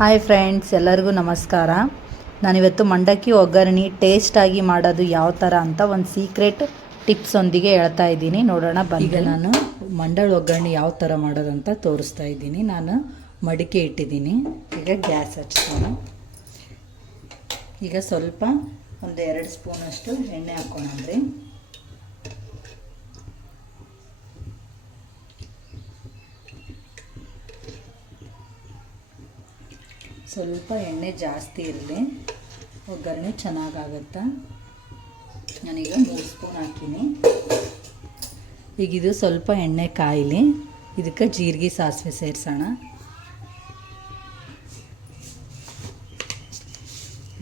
Hi friends, ಎಲ್ಲರಿಗೂ ನಮಸ್ಕಾರ. ನಾನಿವತ್ತು ಮಂಡಕ್ಕಿ ಒಗ್ಗರಣೆ ಟೇಸ್ಟಾಗಿ ಮಾಡೋದು ಯಾವ ಥರ ಅಂತ ಒಂದು ಸೀಕ್ರೆಟ್ ಟಿಪ್ಸೊಂದಿಗೆ ಹೇಳ್ತಾ ಇದ್ದೀನಿ. ನೋಡೋಣ ಬನ್ನಿ. ಈಗ ನಾನು ಮಂಡಳ ಒಗ್ಗರಣೆ ಯಾವ ಥರ ಮಾಡೋದಂತ ತೋರಿಸ್ತಾ ಇದ್ದೀನಿ. ನಾನು ಮಡಿಕೆ ಇಟ್ಟಿದ್ದೀನಿ. ಈಗ ಗ್ಯಾಸ್ ಹಚ್ಕೋಣ. ಈಗ ಸ್ವಲ್ಪ ಒಂದು 2 ಸ್ಪೂನಷ್ಟು ಎಣ್ಣೆ ಹಾಕ್ಕೊಳ್ಳೋಣ್ರಿ. ಸ್ವಲ್ಪ ಎಣ್ಣೆ ಜಾಸ್ತಿ ಇರಲಿ, ಒಗ್ಗರಣೆ ಚೆನ್ನಾಗಾಗತ್ತೆ. ನಾನೀಗ 3 ಸ್ಪೂನ್ ಹಾಕೀನಿ. ಈಗ ಇದು ಸ್ವಲ್ಪ ಎಣ್ಣೆ ಕಾಯಲಿ. ಇದಕ್ಕೆ ಜೀರಿಗೆ ಸಾಸಿವೆ ಸೇರಿಸೋಣ.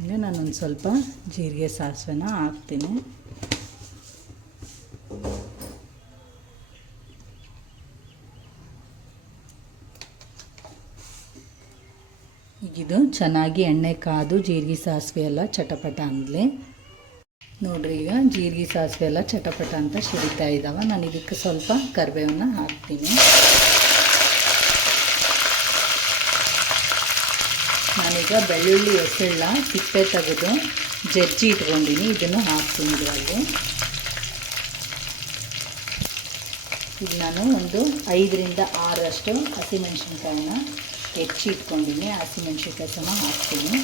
ಈಗ ನಾನೊಂದು ಸ್ವಲ್ಪ ಜೀರಿಗೆ ಸಾಸಿವೆನ ಹಾಕ್ತೀನಿ. ಈಗಿದು ಚೆನ್ನಾಗಿ ಎಣ್ಣೆ ಕಾದು ಜೀರಿಗೆ ಸಾಸಿವೆ ಎಲ್ಲ ಚಟಪಟ ಅಂದಲಿ. ನೋಡ್ರಿ, ಈಗ ಜೀರಿಗೆ ಸಾಸಿವೆ ಎಲ್ಲ ಚಟಪಟ ಅಂತ ಸಿಡಿತಾ ಇದ್ದಾವೆ. ನಾನು ಇದಕ್ಕೆ ಸ್ವಲ್ಪ ಕರಿಬೇವನ್ನ ಹಾಕ್ತೀನಿ. ನಾನೀಗ ಬೆಳ್ಳುಳ್ಳಿ ಎಸೆಳ್ಳ ಸಿಪ್ಪೆ ತೆಗೆದು ಜಜ್ಜಿ ಇಟ್ಕೊಂಡಿನಿ. ಇದನ್ನು ಹಾಕ್ತೀನಿ ಇದರಲ್ಲಿ. ಈಗ ನಾನು ಒಂದು 5ರಿಂದ 6 ಹಸಿಮೆಣ್ಸಿನ್ಕಾಯಿನ ಹೆಚ್ಚಿ ಇಟ್ಕೊಂಡಿನಿ. ಹಸಿಮೆಣ್ಸಿನ್ಕಾಯಿ ಸಮ ಹಾಕ್ತೀನಿ.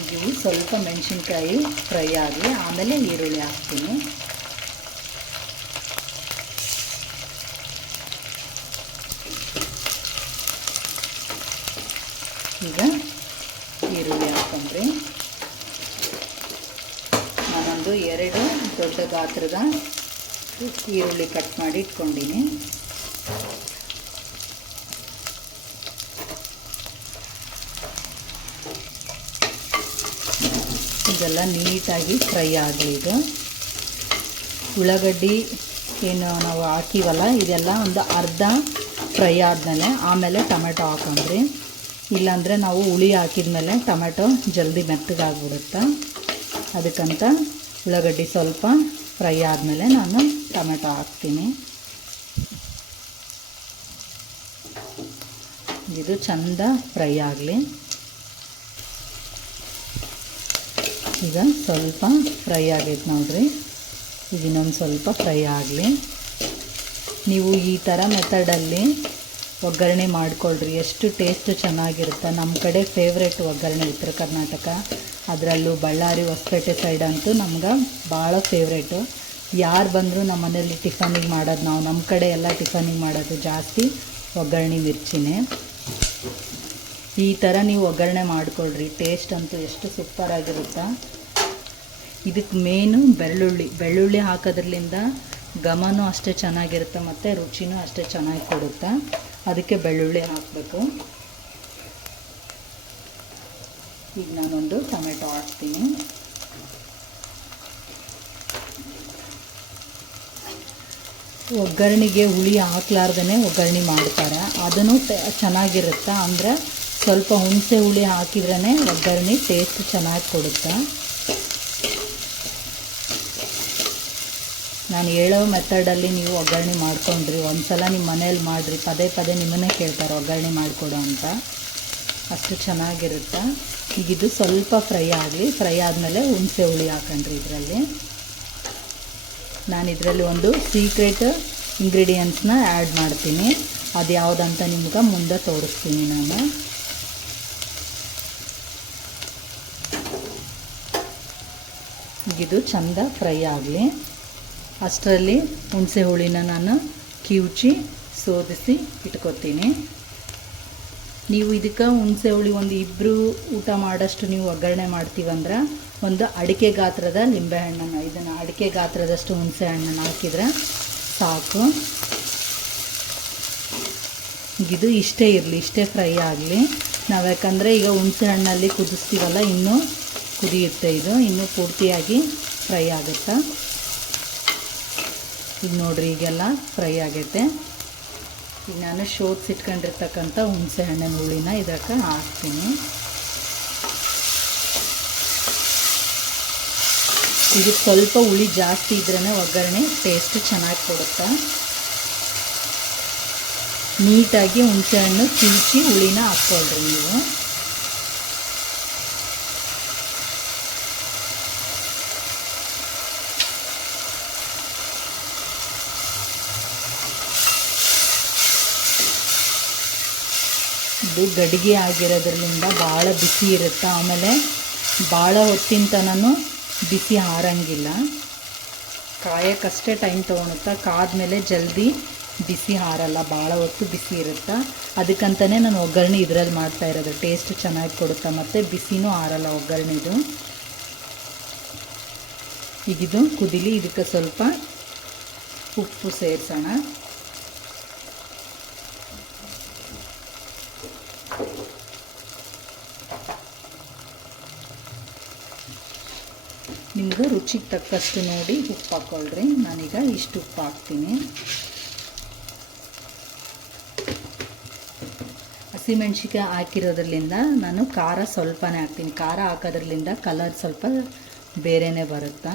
ಇವು ಸ್ವಲ್ಪ ಮೆಣಸಿನ್ಕಾಯಿ ಫ್ರೈ ಆಗಲಿ, ಆಮೇಲೆ ಈರುಳ್ಳಿ ಹಾಕ್ತೀನಿ. ಈಗ ಈರುಳ್ಳಿ ಹಾಕೊಂಡ್ರಿ. ನಾನೊಂದು 2 ದೊಡ್ಡ ಗಾತ್ರದ ಈರುಳ್ಳಿ ಕಟ್ ಮಾಡಿ ಇಟ್ಕೊಂಡಿನಿ. ಇದೆಲ್ಲ ನೀಟಾಗಿ ಫ್ರೈ ಆಗಲಿ. ಇದು ಉಳ್ಳಾಗಡ್ಡಿ ಏನು ನಾವು ಹಾಕಿವಲ್ಲ, ಇದೆಲ್ಲ ಒಂದು ಅರ್ಧ ಫ್ರೈ ಆದಮೇಲೆ ಆಮೇಲೆ ಟೊಮೆಟೊ ಹಾಕೊಂಡ್ರಿ. ಇಲ್ಲಾಂದರೆ ನಾವು ಹುಳಿ ಹಾಕಿದ್ಮೇಲೆ ಟೊಮೆಟೊ ಜಲ್ದಿ ಮೆತ್ತಗಾಗ್ಬಿಡುತ್ತೆ. ಅದಕ್ಕಂತ ಉಳ್ಳಾಗಡ್ಡಿ ಸ್ವಲ್ಪ ಫ್ರೈ ಆದಮೇಲೆ ನಾನು ಟೊಮೆಟೊ ಹಾಕ್ತೀನಿ. ಇದು ಚಂದ ಫ್ರೈ ಆಗಲಿ. ಈಗ ಸ್ವಲ್ಪ ಫ್ರೈ ಆಗೈತೆ ನೋಡ್ರಿ. ಈಗ ಇನ್ನೊಂದು ಸ್ವಲ್ಪ ಫ್ರೈ ಆಗಲಿ. ನೀವು ಈ ಥರ ಮೆಥಡಲ್ಲಿ ಒಗ್ಗರಣೆ ಮಾಡಿಕೊಳ್ಳ್ರಿ, ಎಷ್ಟು ಟೇಸ್ಟ್ ಚೆನ್ನಾಗಿರುತ್ತೆ. ನಮ್ಮ ಕಡೆ ಫೇವ್ರೇಟ್ ಒಗ್ಗರಣೆ ಉತ್ತರ ಕರ್ನಾಟಕ, ಅದರಲ್ಲೂ ಬಳ್ಳಾರಿ ಹೊಸಪೇಟೆ ಸೈಡ್ ಅಂತೂ ನಮ್ಗೆ ಭಾಳ ಫೇವ್ರೇಟು. ಯಾರು ಬಂದರೂ ನಮ್ಮ ಮನೇಲಿ ಟಿಫನಿಗೆ ಮಾಡೋದು, ನಾವು ನಮ್ಮ ಕಡೆ ಎಲ್ಲ ಟಿಫನಿಗೆ ಮಾಡೋದು ಜಾಸ್ತಿ ಒಗ್ಗರಣೆ ಮಿರ್ಚಿನೇ. ಈ ಥರ ನೀವು ಒಗ್ಗರಣೆ ಮಾಡಿಕೊಳ್ಳ್ರಿ, ಟೇಸ್ಟ್ ಅಂತೂ ಎಷ್ಟು ಸೂಪರಾಗಿರುತ್ತೆ. ಇದಕ್ಕೆ ಮೇನು ಬೆಳ್ಳುಳ್ಳಿ ಹಾಕೋದ್ರಲ್ಲಿಂದ ಘಮನೂ ಅಷ್ಟೇ ಚೆನ್ನಾಗಿರುತ್ತೆ ಮತ್ತು ರುಚಿನೂ ಅಷ್ಟೇ ಚೆನ್ನಾಗಿ ಕೊಡುತ್ತೆ. ಅದಕ್ಕೆ ಬೆಳ್ಳುಳ್ಳಿ ಹಾಕಬೇಕು. ಈಗ ನಾನೊಂದು ಟೊಮೆಟೊ ಹಾಕ್ತೀನಿ. ಒಗ್ಗರಣೆಗೆ ಹುಳಿ ಹಾಕ್ಲಾರ್ದೇ ಒಗ್ಗರಣೆ ಮಾಡ್ತಾರೆ, ಅದನ್ನು ಚೆನ್ನಾಗಿರುತ್ತೆ. ಅಂದರೆ ಸ್ವಲ್ಪ ಹುಣಸೆ ಹುಳಿ ಹಾಕಿದ್ರೇ ಒಗ್ಗರಣೆ ಟೇಸ್ಟ್ ಚೆನ್ನಾಗಿ ಕೊಡುತ್ತೆ. ನಾನು ಹೇಳೋ ಮೆಥಡಲ್ಲಿ ನೀವು ಒಗ್ಗರಣೆ ಮಾಡ್ಕೊಂಡ್ರಿ, ಒಂದು ಸಲ ನಿಮ್ಮ ಮನೇಲಿ ಮಾಡಿರಿ, ಪದೇ ಪದೇ ನಿಮ್ಮನ್ನೇ ಕೇಳ್ತಾರೆ ಒಗ್ಗರಣೆ ಮಾಡಿಕೊಡು ಅಂತ. ಅಷ್ಟು ಚೆನ್ನಾಗಿರುತ್ತೆ. ಈಗ ಇದು ಸ್ವಲ್ಪ ಫ್ರೈ ಆಗಲಿ. ಫ್ರೈ ಆದಮೇಲೆ ಹುಣಸೆ ಹುಳಿ ಹಾಕೊಂಡ್ರಿ ಇದರಲ್ಲಿ. ನಾನು ಇದರಲ್ಲಿ ಒಂದು ಸೀಕ್ರೆಟ್ ಇಂಗ್ರೀಡಿಯೆಂಟ್ಸ್ನ ಆ್ಯಡ್ ಮಾಡ್ತೀನಿ. ಅದು ಯಾವುದಂತ ನಿಮ್ಗೆ ಮುಂದೆ ತೋರಿಸ್ತೀನಿ ನಾನು. ಇದು ಚಂದ ಫ್ರೈ ಆಗಲಿ. ಅಷ್ಟರಲ್ಲಿ ಹುಣಸೆ ಹುಳಿನ ನಾನು ಕಿವುಚಿ ಸೋದಿಸಿ ಇಟ್ಕೊತೀನಿ. ನೀವು ಇದಕ್ಕೆ ಹುಣಸೆ ಹುಳಿ ಒಂದು 2 ಊಟ ಮಾಡೋಷ್ಟು ನೀವು ಒಗ್ಗರಣೆ ಮಾಡ್ತೀವಂದ್ರೆ ಒಂದು ಅಡಿಕೆ ಗಾತ್ರದ ಲಿಂಬೆಹಣ್ಣನ್ನು, ಇದನ್ನು ಅಡಿಕೆ ಗಾತ್ರದಷ್ಟು ಹುಣಸೆ ಹಣ್ಣನ್ನು ಹಾಕಿದರೆ ಸಾಕು. ಇದು ಇಷ್ಟೇ ಇರಲಿ, ಇಷ್ಟೇ ಫ್ರೈ ಆಗಲಿ. ನಾವು ಯಾಕಂದರೆ ಈಗ ಹುಣಸೆ ಹಣ್ಣಲ್ಲಿ ಕುದಿಸ್ತೀವಲ್ಲ, ಇನ್ನೂ ಕುದಿಯುತ್ತೆ. ಇದು ಇನ್ನೂ ಪೂರ್ತಿಯಾಗಿ ಫ್ರೈ ಆಗುತ್ತೆ. ಈಗ ನೋಡಿರಿ, ಈಗೆಲ್ಲ ಫ್ರೈ ಆಗೈತೆ. ಈಗ ನಾನು ಶೋಧಿಸಿಟ್ಕೊಂಡಿರ್ತಕ್ಕಂಥ ಹುಣಸೆ ಹಣ್ಣಿನ ಹುಳಿನ ಇದಕ್ಕೆ ಹಾಕ್ತೀನಿ. ಇದು ಸ್ವಲ್ಪ ಹುಳಿ ಜಾಸ್ತಿ ಇದ್ರೇ ಒಗ್ಗರಣೆ ಟೇಸ್ಟ್ ಚೆನ್ನಾಗಿ ಕೊಡುತ್ತೆ. ನೀಟಾಗಿ ಹುಣಸೆಹಣ್ಣು ಕಿವುಚಿ ಹುಳಿನ ಹಾಕ್ಕೊಳ್ರಿ ನೀವು. ಇದು ಗಡಿಗೆ ಆಗಿರೋದ್ರಿಂದ ಭಾಳ ಬಿಸಿ ಇರುತ್ತೆ. ಆಮೇಲೆ ಭಾಳ ಹೊತ್ತಿನ ತನಕ ಬಿಸಿ ಆರಂಗಿಲ್ಲ. ಕಾಯೋಕ್ಕಷ್ಟೇ ಟೈಮ್ ತೊಗೊಳುತ್ತೆ. ಕಾದ್ಮೇಲೆ ಜಲ್ದಿ ಬಿಸಿ ಆರಲ್ಲ, ಭಾಳ ಹೊತ್ತು ಬಿಸಿ ಇರುತ್ತೆ. ಅದಕ್ಕಂತಲೇ ನಾನು ಒಗ್ಗರಣೆ ಇದರಲ್ಲಿ ಮಾಡ್ತಾ ಇರೋದು. ಟೇಸ್ಟ್ ಚೆನ್ನಾಗಿ ಕೊಡುತ್ತೆ ಮತ್ತು ಬಿಸಿನೂ ಆರಲ್ಲ ಒಗ್ಗರಣೆದು. ಈಗಿದು ಕುದಿಲಿ. ಇದಕ್ಕೆ ಸ್ವಲ್ಪ ಉಪ್ಪು ಸೇರಿಸೋಣ. ನಿಮ್ಗೆ ರುಚಿಗೆ ತಕ್ಕಷ್ಟು ನೋಡಿ ಉಪ್ಪು ಹಾಕ್ಕೊಳ್ರಿ. ನಾನೀಗ ಇಷ್ಟು ಉಪ್ಪು ಹಾಕ್ತೀನಿ. ಹಸಿಮೆಣ್ಸಿಕಾಯಿ ಹಾಕಿರೋದ್ರಿಂದ ನಾನು ಖಾರ ಸ್ವಲ್ಪನೇ ಹಾಕ್ತೀನಿ. ಖಾರ ಹಾಕೋದ್ರಿಂದ ಕಲರ್ ಸ್ವಲ್ಪ ಬೇರೆಯೇ ಬರುತ್ತೆ.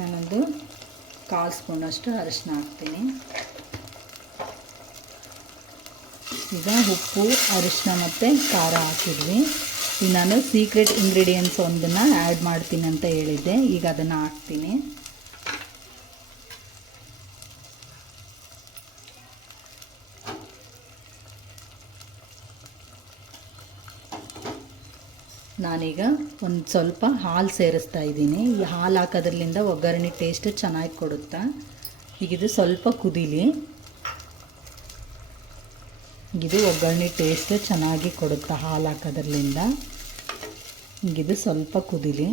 ನಾನೊಂದು 1/4 ಸ್ಪೂನಷ್ಟು ಅರಿಶಿನ ಹಾಕ್ತೀನಿ. ಈಗ ಉಪ್ಪು, ಅರಿಶಿನ ಮತ್ತು ಖಾರ ಹಾಕಿದ್ವಿ. ಈಗ ನಾನು ಸೀಕ್ರೆಟ್ ಇಂಗ್ರೀಡಿಯೆಂಟ್ಸ್ ಒಂದನ್ನು ಆ್ಯಡ್ ಮಾಡ್ತೀನಿ ಅಂತ ಹೇಳಿದ್ದೆ. ಈಗ ಅದನ್ನು ಹಾಕ್ತೀನಿ. ನಾನೀಗ ಒಂದು ಸ್ವಲ್ಪ ಹಾಲು ಸೇರಿಸ್ತಾ ಇದ್ದೀನಿ. ಈ ಹಾಲು ಹಾಕೋದ್ರಿಂದ ಒಗ್ಗರಣೆ ಟೇಸ್ಟ್ ಚೆನ್ನಾಗಿ ಕೊಡುತ್ತಾ. ಈಗಿದು ಸ್ವಲ್ಪ ಕುದೀಲಿ. ಇದು ಒಗ್ಗರಣೆ ಟೇಸ್ಟ್ ಚೆನ್ನಾಗಿ ಕೊಡುತ್ತಾ ಹಾಲು ಹಾಕೋದ್ರಿಂದ. ಈಗಿದು ಸ್ವಲ್ಪ ಕುದೀಲಿ.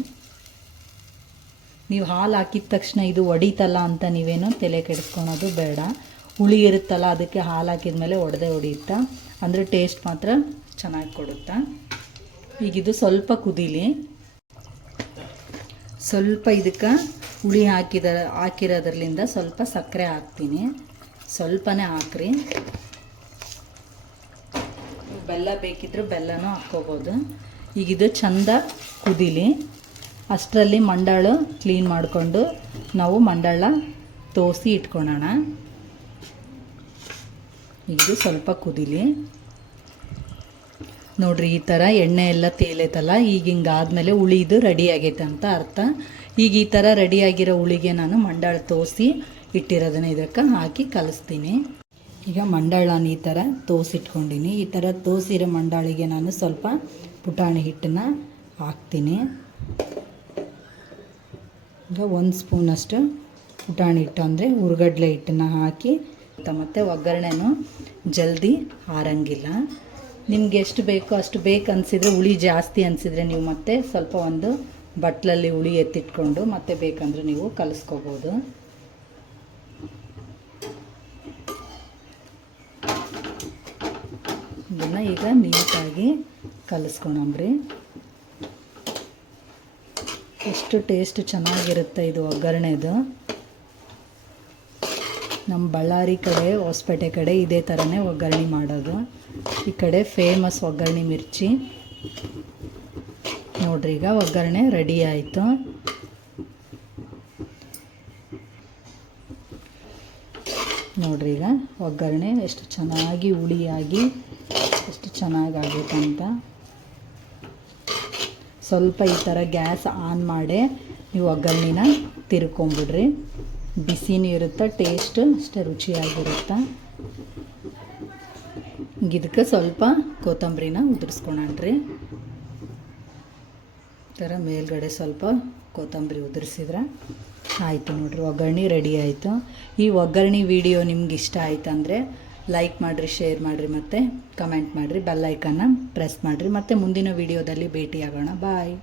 ನೀವು ಹಾಲು ಹಾಕಿದ ತಕ್ಷಣ ಇದು ಒಡಿತಲ್ಲ ಅಂತ ನೀವೇನು ತಲೆ ಕೆಡಿಸ್ಕೊಳೋದು ಬೇಡ. ಹುಳಿ ಇರುತ್ತಲ್ಲ, ಅದಕ್ಕೆ ಹಾಲು ಹಾಕಿದ ಮೇಲೆ ಹೊಡೆಯುತ್ತಾ. ಅಂದರೆ ಟೇಸ್ಟ್ ಮಾತ್ರ ಚೆನ್ನಾಗಿ ಕೊಡುತ್ತಾ. ಈಗಿದು ಸ್ವಲ್ಪ ಕುದೀಲಿ. ಸ್ವಲ್ಪ ಇದಕ್ಕೆ ಹುಳಿ ಹಾಕಿರೋದ್ರಿಂದ ಸ್ವಲ್ಪ ಸಕ್ಕರೆ ಹಾಕ್ತೀನಿ. ಸ್ವಲ್ಪನೇ ಹಾಕ್ರಿ. ಬೆಲ್ಲ ಬೇಕಿದ್ರೂ ಬೆಲ್ಲನೂ ಹಾಕ್ಕೋಬೋದು. ಈಗಿದು ಚಂದ ಕುದೀಲಿ. ಅಷ್ಟರಲ್ಲಿ ಮಂಡಾಳು ಕ್ಲೀನ್ ಮಾಡಿಕೊಂಡು ನಾವು ಮಂಡಾಳ ತೋಸಿ ಇಟ್ಕೊಳ್ಳೋಣ. ಇದು ಸ್ವಲ್ಪ ಕುದೀಲಿ. ನೋಡಿರಿ, ಈ ಥರ ಎಣ್ಣೆ ಎಲ್ಲ ತೇಲೈತಲ್ಲ. ಈಗ ಹಿಂಗಾದ್ಮೇಲೆ ಹುಳಿದು ರೆಡಿ ಆಗೈತೆ ಅಂತ ಅರ್ಥ. ಈಗ ಈ ಥರ ರೆಡಿಯಾಗಿರೋ ಹುಳಿಗೆ ನಾನು ಮಂಡಾಳ ತೋಸಿ ಇಟ್ಟಿರೋದನ್ನ ಇದಕ್ಕೆ ಹಾಕಿ ಕಲಿಸ್ತೀನಿ. ಈಗ ಮಂಡಾಳನ ಈ ಥರ ತೋಸಿಟ್ಕೊಂಡಿನಿ. ಈ ಥರ ತೋಸಿರೋ ಮಂಡಾಳಿಗೆ ನಾನು ಸ್ವಲ್ಪ ಪುಟಾಣಿ ಹಿಟ್ಟನ್ನು ಹಾಕ್ತೀನಿ. ಈಗ 1 ಸ್ಪೂನಷ್ಟು ಪುಟಾಣಿ ಹಿಟ್ಟು ಅಂದರೆ ಹುರ್ಗಡ್ಲೆ ಹಿಟ್ಟನ್ನು ಹಾಕಿ ಮತ್ತು ಒಗ್ಗರಣೆನೂ ಜಲ್ದಿ ಆರಂಗಿಲ್ಲ. ನಿಮ್ಗೆ ಎಷ್ಟು ಬೇಕೋ ಅಷ್ಟು ಅನಿಸಿದರೆ, ಹುಳಿ ಜಾಸ್ತಿ ಅನಿಸಿದರೆ ನೀವು ಮತ್ತೆ ಸ್ವಲ್ಪ ಒಂದು ಬಟ್ಲಲ್ಲಿ ಹುಳಿ ಎತ್ತಿಟ್ಕೊಂಡು ಮತ್ತೆ ಬೇಕಂದ್ರೆ ನೀವು ಕಲಿಸ್ಕೋಬೋದು. ಇದನ್ನು ಈಗ ನೀಟಾಗಿ ಕಲಿಸ್ಕೊಳಮ್ರಿ. ಎಷ್ಟು ಟೇಸ್ಟ್ ಚೆನ್ನಾಗಿರುತ್ತೆ ಇದು ಒಗ್ಗರಣೆದು. ನಮ್ಮ ಬಳ್ಳಾರಿ ಕಡೆ, ಹೊಸಪೇಟೆ ಕಡೆ ಇದೇ ಥರನೇ ಒಗ್ಗರಣೆ ಮಾಡೋದು. ಈ ಕಡೆ ಫೇಮಸ್ ಒಗ್ಗರಣೆ ಮಿರ್ಚಿ. ನೋಡ್ರಿ, ಈಗ ಒಗ್ಗರಣೆ ರೆಡಿ ಆಯಿತು. ನೋಡ್ರಿ, ಈಗ ಒಗ್ಗರಣೆ ಎಷ್ಟು ಚೆನ್ನಾಗಿ ಹುಳಿಯಾಗಿ ಎಷ್ಟು ಚೆನ್ನಾಗಾಗೈತೆ ಅಂತ. ಸ್ವಲ್ಪ ಈ ಥರ ಗ್ಯಾಸ್ ಆನ್ ಮಾಡಿ ನೀವು ಒಗ್ಗರಣೆನ ತಿರ್ಕೊಂಬಿಡ್ರಿ. ಬಿಸಿನೂ ಇರುತ್ತೆ, ಟೇಸ್ಟ್ ಅಷ್ಟೇ ರುಚಿಯಾಗಿರುತ್ತೆ. ಇದಕ್ಕೆ ಸ್ವಲ್ಪ ಕೊತ್ತಂಬರಿನ ಉದುರಿಸ್ಕೊಳ್ರಿ. ಈ ಥರ ಮೇಲ್ಗಡೆ ಸ್ವಲ್ಪ ಕೊತ್ತಂಬರಿ ಉದುರಿಸಿದ್ರೆ ಆಯಿತು. ನೋಡಿರಿ, ಒಗ್ಗರಣೆ ರೆಡಿ ಆಯಿತು. ಈ ಒಗ್ಗರಣೆ ವಿಡಿಯೋ ನಿಮ್ಗೆ ಇಷ್ಟ ಆಯ್ತಂದರೆ ಲೈಕ್ ಮಾಡಿರಿ, ಶೇರ್ ಮಾಡಿರಿ ಮತ್ತು ಕಮೆಂಟ್ ಮಾಡಿರಿ. ಬೆಲ್ ಐಕನ್ನ ಪ್ರೆಸ್ ಮಾಡಿರಿ. ಮತ್ತು ಮುಂದಿನ ವಿಡಿಯೋದಲ್ಲಿ ಭೇಟಿಯಾಗೋಣ. ಬಾಯ್.